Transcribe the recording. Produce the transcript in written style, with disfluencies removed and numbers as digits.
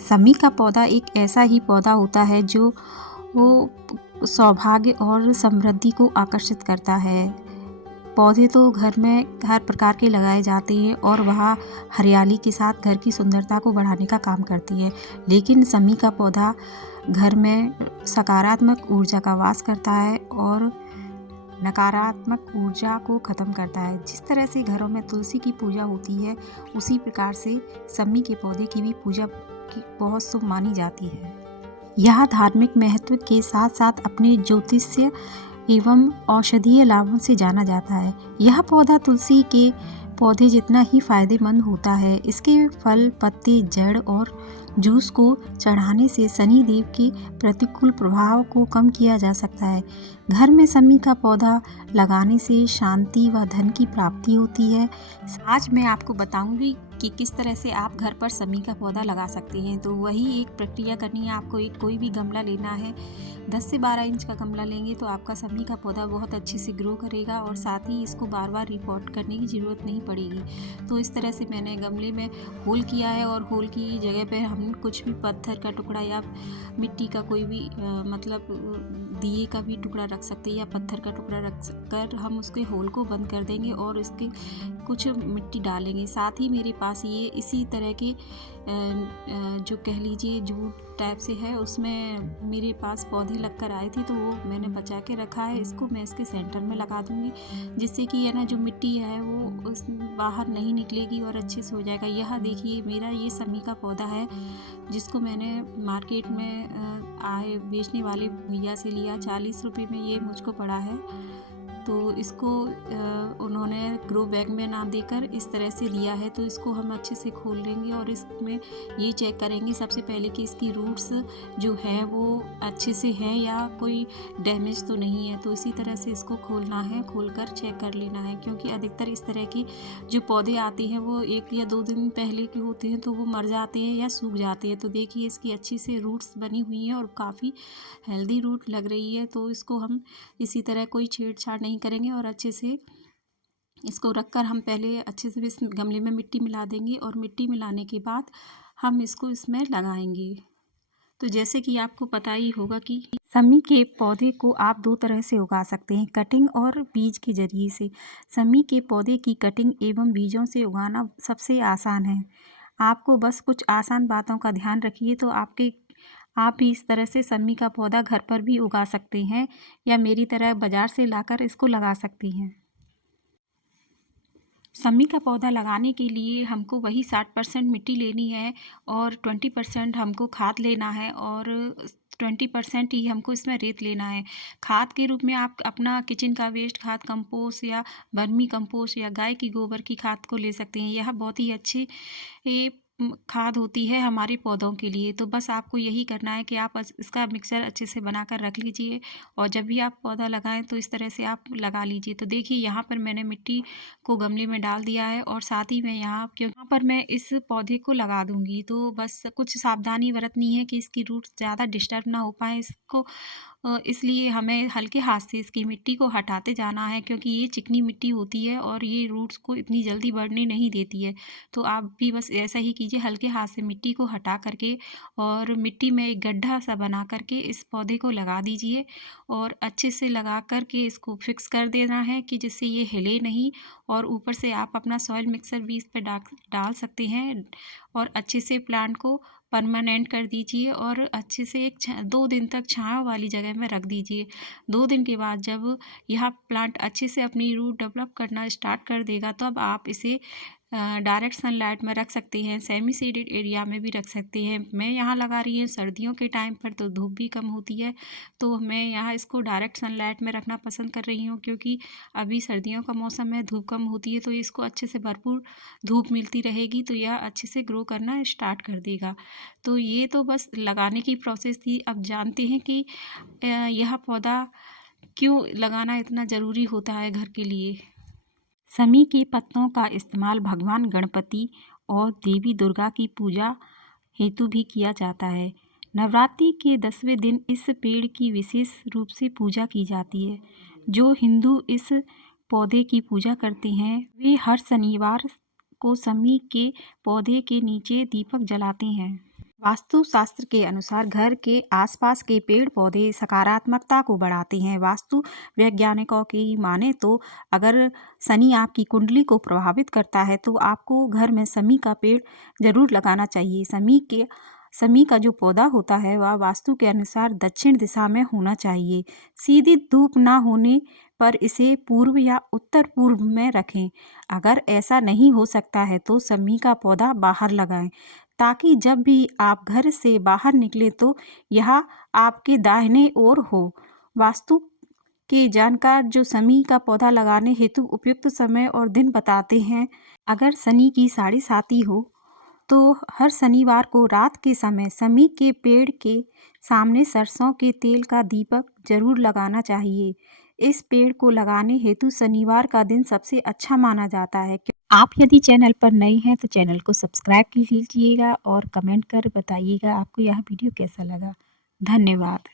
शमी का पौधा एक ऐसा ही पौधा होता है जो वो सौभाग्य और समृद्धि को आकर्षित करता है। पौधे तो घर में हर प्रकार के लगाए जाते हैं और वह हरियाली के साथ घर की सुंदरता को बढ़ाने का काम करती है। लेकिन शमी का पौधा घर में सकारात्मक ऊर्जा का वास करता है और नकारात्मक ऊर्जा को ख़त्म करता है। जिस तरह से घरों में तुलसी की पूजा होती है, उसी प्रकार से शमी के पौधे की भी पूजा की बहुत शुभ मानी जाती है। यह धार्मिक महत्व के साथ साथ अपने ज्योतिषीय एवं औषधीय लाभों से जाना जाता है। यह पौधा तुलसी के पौधे जितना ही फायदेमंद होता है। इसके फल, पत्ते, जड़ और जूस को चढ़ाने से शनि देव के प्रतिकूल प्रभाव को कम किया जा सकता है। घर में शमी का पौधा लगाने से शांति व धन की प्राप्ति होती है। आज मैं आपको बताऊंगी कि किस तरह से आप घर पर शमी का पौधा लगा सकते हैं। तो वही एक प्रक्रिया करनी है आपको। एक कोई भी गमला लेना है, 10 से 12 इंच का गमला लेंगे तो आपका शमी का पौधा बहुत अच्छे से ग्रो करेगा और साथ ही इसको बार बार रिपोर्ट करने की ज़रूरत नहीं पड़ेगी। तो इस तरह से मैंने गमले में होल किया है और होल की जगह पे हम कुछ भी पत्थर का टुकड़ा या मिट्टी का कोई भी मतलब दिए का भी टुकड़ा रख सकते हैं या पत्थर का टुकड़ा रख कर हम उसके होल को बंद कर देंगे और इसके कुछ मिट्टी डालेंगे। साथ ही मेरे पास ये इसी तरह के जो कह लीजिए जूट टाइप से है, उसमें मेरे पास पौधे लगकर आए थे तो वो मैंने बचा के रखा है। इसको मैं इसके सेंटर में लगा दूंगी जिससे कि है ना जो मिट्टी है वो उस बाहर नहीं निकलेगी और अच्छे से हो जाएगा। यह देखिए मेरा ये शमी का पौधा है जिसको मैंने मार्केट में आए बेचने वाले भैया से लिया। 40 रुपये में ये मुझको पड़ा है। तो इसको उन्होंने ग्रो बैग में ना देकर इस तरह से लिया है। तो इसको हम अच्छे से खोल लेंगे और इसमें ये चेक करेंगे सबसे पहले कि इसकी रूट्स जो है वो अच्छे से हैं या कोई डैमेज तो नहीं है। तो इसी तरह से इसको खोलना है, खोलकर चेक कर लेना है, क्योंकि अधिकतर इस तरह की जो पौधे आते हैं वो 1 या 2 दिन पहले के होते हैं तो वो मर जाते हैं या सूख जाते हैं। तो देखिए इसकी अच्छी से रूट्स बनी हुई हैं और काफ़ी हेल्दी रूट लग रही है। तो इसको हम इसी तरह कोई छेड़छाड़ नहीं करेंगे और अच्छे से इसको रखकर हम पहले अच्छे से इस गमले में मिट्टी मिला देंगे और मिट्टी मिलाने के बाद हम इसको इसमें लगाएंगे। तो जैसे कि आपको पता ही होगा कि शमी के पौधे को आप 2 तरह से उगा सकते हैं, कटिंग और बीज के जरिए से। शमी के पौधे की कटिंग एवं बीजों से उगाना सबसे आसान है। आपको बस कुछ आसान बातों का ध्यान रखिए तो आप भी इस तरह से शमी का पौधा घर पर भी उगा सकते हैं या मेरी तरह बाजार से लाकर इसको लगा सकती हैं। शमी का पौधा लगाने के लिए हमको वही 60% मिट्टी लेनी है और 20% हमको खाद लेना है और 20% ही हमको इसमें रेत लेना है। खाद के रूप में आप अपना किचन का वेस्ट खाद, कंपोस्ट या वर्मी कंपोस्ट या गाय की गोबर की खाद को ले सकते हैं। यह बहुत ही अच्छी खाद होती है हमारे पौधों के लिए। तो बस आपको यही करना है कि आप इसका मिक्सचर अच्छे से बनाकर रख लीजिए और जब भी आप पौधा लगाएं तो इस तरह से आप लगा लीजिए। तो देखिए यहाँ पर मैंने मिट्टी को गमले में डाल दिया है और साथ ही मैं यहाँ पर मैं इस पौधे को लगा दूंगी। तो बस कुछ सावधानी बरतनी है कि इसकी रूट ज़्यादा डिस्टर्ब ना हो पाए इसको इसलिए हमें हल्के हाथ से इसकी मिट्टी को हटाते जाना है, क्योंकि ये चिकनी मिट्टी होती है और ये रूट्स को इतनी जल्दी बढ़ने नहीं देती है। तो आप भी बस ऐसा ही कीजिए, हल्के हाथ से मिट्टी को हटा करके और मिट्टी में एक गड्ढा सा बना करके इस पौधे को लगा दीजिए और अच्छे से लगा करके इसको फिक्स कर देना है कि जिससे ये हिले नहीं। और ऊपर से आप अपना सॉइल मिक्सर भी इस पर डाल सकते हैं और अच्छे से प्लांट को परमानेंट कर दीजिए और अच्छे से 2 दिन तक छाँव वाली जगह में रख दीजिए। 2 दिन के बाद जब यह प्लांट अच्छे से अपनी रूट डेवलप करना स्टार्ट कर देगा तब आप इसे डायरेक्ट सनलाइट में रख सकते हैं, सेमी शेडेड एरिया में भी रख सकते हैं। मैं यहाँ लगा रही हूँ सर्दियों के टाइम पर तो धूप भी कम होती है, तो मैं यहाँ इसको डायरेक्ट सनलाइट में रखना पसंद कर रही हूँ, क्योंकि अभी सर्दियों का मौसम है, धूप कम होती है तो इसको अच्छे से भरपूर धूप मिलती रहेगी तो यह अच्छे से ग्रो करना स्टार्ट कर देगा। तो ये तो बस लगाने की प्रोसेस थी। अब जानते हैं कि यह पौधा क्यों लगाना इतना ज़रूरी होता है घर के लिए। शमी के पत्तों का इस्तेमाल भगवान गणपति और देवी दुर्गा की पूजा हेतु भी किया जाता है। नवरात्रि के 10वें दिन इस पेड़ की विशेष रूप से पूजा की जाती है। जो हिंदू इस पौधे की पूजा करते हैं वे हर शनिवार को समी के पौधे के नीचे दीपक जलाते हैं। वास्तु शास्त्र के अनुसार घर के आसपास के पेड़ पौधे सकारात्मकता को बढ़ाते हैं। वास्तु वैज्ञानिकों की माने तो अगर शनि आपकी कुंडली को प्रभावित करता है तो आपको घर में समी का पेड़ जरूर लगाना चाहिए। समी का जो पौधा होता है वह वास्तु के अनुसार दक्षिण दिशा में होना चाहिए। सीधी धूप ना होने पर इसे पूर्व या उत्तर पूर्व में रखें। अगर ऐसा नहीं हो सकता है तो समी का पौधा बाहर लगाएं, ताकि जब भी आप घर से बाहर निकले तो यह आपके दाहिने ओर हो। वास्तु के जानकार जो शनि का पौधा लगाने हेतु उपयुक्त समय और दिन बताते हैं। अगर शनि की साढ़े साती हो तो हर शनिवार को रात के समय शमी के पेड़ के सामने सरसों के तेल का दीपक जरूर लगाना चाहिए। इस पेड़ को लगाने हेतु शनिवार का दिन सबसे अच्छा माना जाता है। आप यदि चैनल पर नए हैं तो चैनल को सब्सक्राइब कीजिएगा और कमेंट कर बताइएगा आपको यह वीडियो कैसा लगा। धन्यवाद।